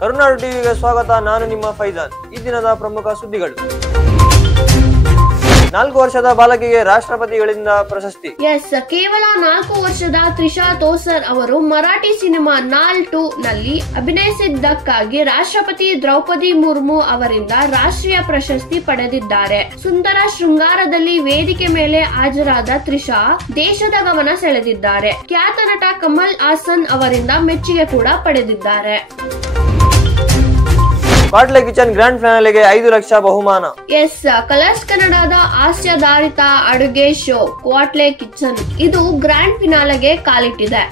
ಕರುನಾಡು ಟಿವಿಗೆ ಸ್ವಾಗತ. ನಾನು ನಿಮ್ಮ ಫೈಜಾನ್. ಈ ದಿನದ ಪ್ರಮುಖ ಸುದ್ದಿಗಳು. 4 ವರ್ಷದ ಬಾಲಕಿಗೆ ರಾಷ್ಟ್ರಪತಿಗಳಿಂದ ಪ್ರಶಸ್ತಿ. ಕೇವಲ 4 ವರ್ಷದ ತ್ರಿಷಾ ತೋಸರ್ ಅವರು ಮರಾಠಿ ಸಿನಿಮಾ ನಾಲ್ 2 ನಲ್ಲಿ ಅಭಿನಯಿಸಿದ್ದಕ್ಕಾಗಿ ರಾಷ್ಟ್ರಪತಿ ದ್ರೌಪದಿ ಮುರ್ಮು ಅವರಿಂದ ರಾಷ್ಟ್ರೀಯ ಪ್ರಶಸ್ತಿ ಪಡೆದಿದ್ದಾರೆ. ಸುಂದರ ಶೃಂಗಾರದಲ್ಲಿ ವೇದಿಕೆ ಮೇಲೆ ಹಾಜರಾದ ತ್ರಿಷಾ ದೇಶದ ಗಮನ ಸೆಳೆದಿದ್ದಾರೆ. ಖ್ಯಾತ ನಟ ಕಮಲ್ ಹಾಸನ್ ಅವರಿಂದ ಮೆಚ್ಚುಗೆ ಕೂಡ ಪಡೆದಿದ್ದಾರೆ. ಕ್ವಾಟ್ಲೆ ಕಿಚನ್ ಗ್ರ್ಯಾಂಡ್ ಫಿನಾಲೆಗೆ 5 ಲಕ್ಷ ಬಹುಮಾನ. ಕಲರ್ಸ್ ಕನ್ನಡದ ಹಾಸ್ಯಾಧಾರಿತ ಅಡುಗೆ ಶೋ ಕ್ವಾಟ್ಲೆ ಕಿಚನ್ ಇದು ಗ್ರ್ಯಾಂಡ್ ಫಿನಾಲೆಗೆ ಕಾಲಿಟ್ಟಿದೆ.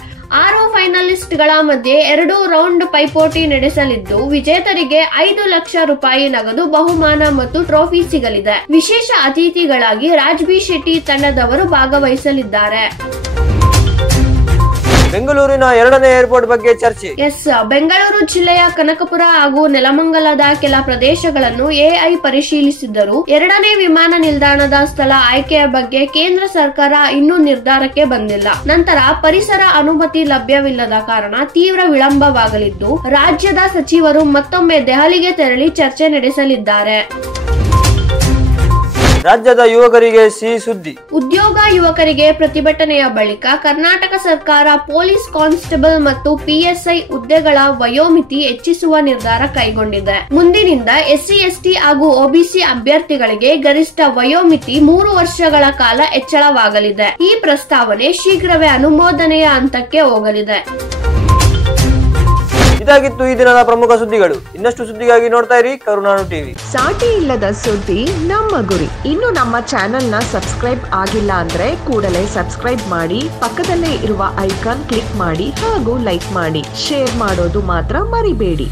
6 ಫೈನಲಿಸ್ಟ್ ಗಳ ಮಧ್ಯೆ 2 ರೌಂಡ್ ಪೈಪೋಟಿ ನಡೆಸಲಿದ್ದು ವಿಜೇತರಿಗೆ 5 ಲಕ್ಷ ರೂಪಾಯಿ ನಗದು ಬಹುಮಾನ ಮತ್ತು ಟ್ರೋಫಿ ಸಿಗಲಿದೆ. ವಿಶೇಷ ಅತಿಥಿಗಳಾಗಿ ರಾಜ್ ಬಿ ಶೆಟ್ಟಿ ತಂಡದವರು ಭಾಗವಹಿಸಲಿದ್ದಾರೆ. ಬೆಂಗಳೂರಿನ 2ನೇ ಏರ್ಪೋರ್ಟ್ ಬಗ್ಗೆ ಚರ್ಚೆ. ಬೆಂಗಳೂರು ಜಿಲ್ಲೆಯ ಕನಕಪುರ ಹಾಗೂ ನೆಲಮಂಗಲದ ಕೆಲ ಪ್ರದೇಶಗಳನ್ನು ಎಐ ಪರಿಶೀಲಿಸಿದ್ದರೂ 2ನೇ ವಿಮಾನ ನಿಲ್ದಾಣದ ಸ್ಥಳ ಆಯ್ಕೆಯ ಬಗ್ಗೆ ಕೇಂದ್ರ ಸರ್ಕಾರ ಇನ್ನೂ ನಿರ್ಧಾರಕ್ಕೆ ಬಂದಿಲ್ಲ. ನಂತರ ಪರಿಸರ ಅನುಮತಿ ಲಭ್ಯವಿಲ್ಲದ ಕಾರಣ ತೀವ್ರ ವಿಳಂಬವಾಗಲಿದ್ದು ರಾಜ್ಯದ ಸಚಿವರು ಮತ್ತೊಮ್ಮೆ ದೆಹಲಿಗೆ ತೆರಳಿ ಚರ್ಚೆ ನಡೆಸಲಿದ್ದಾರೆ. ರಾಜ್ಯದ ಯುವಕರಿಗೆ ಸಿಹಿ ಸುದ್ದಿ. ಉದ್ಯೋಗ ಯುವಕರಿಗೆ ಪ್ರತಿಭಟನೆಯ ಬಳಿಕ ಕರ್ನಾಟಕ ಸರ್ಕಾರ ಪೊಲೀಸ್ ಕಾನ್ಸ್ಟೇಬಲ್ ಮತ್ತು ಪಿಎಸ್ಐ ಹುದ್ದೆಗಳ ವಯೋಮಿತಿ ಹೆಚ್ಚಿಸುವ ನಿರ್ಧಾರ ಕೈಗೊಂಡಿದೆ. ಮುಂದಿನಿಂದ ಎಸ್ಸಿ ಎಸ್ಟಿ ಹಾಗೂ ಒಬಿಸಿ ಅಭ್ಯರ್ಥಿಗಳಿಗೆ ಗರಿಷ್ಠ ವಯೋಮಿತಿ 3 ವರ್ಷಗಳ ಕಾಲ ಹೆಚ್ಚಳವಾಗಲಿದೆ. ಈ ಪ್ರಸ್ತಾವನೆ ಶೀಘ್ರವೇ ಅನುಮೋದನೆಯ ಹಂತಕ್ಕೆ ಹೋಗಲಿದೆ. ಇದಾಗಿತ್ತು ಈ ದಿನದ ಪ್ರಮುಖ ಸುದ್ದಿಗಳು. ಇನ್ನಷ್ಟು ಸುದ್ದಿಗಾಗಿ ನೋಡ್ತಾ ಇರಿ ಕರುನಾಡು ಟಿವಿ. ಸಾಟಿ ಇಲ್ಲದ ಸುದ್ದಿ ನಮ್ಮ ಗುರಿ. ಇನ್ನು ನಮ್ಮ ಚಾನೆಲ್ ನ ಸಬ್ಸ್ಕ್ರೈಬ್ ಆಗಿಲ್ಲ ಅಂದ್ರೆ ಕೂಡಲೇ ಸಬ್ಸ್ಕ್ರೈಬ್ ಮಾಡಿ, ಪಕ್ಕದಲ್ಲೇ ಇರುವ ಐಕಾನ್ ಕ್ಲಿಕ್ ಮಾಡಿ ಹಾಗೂ ಲೈಕ್ ಮಾಡಿ. ಶೇರ್ ಮಾಡೋದು ಮಾತ್ರ ಮರಿಬೇಡಿ.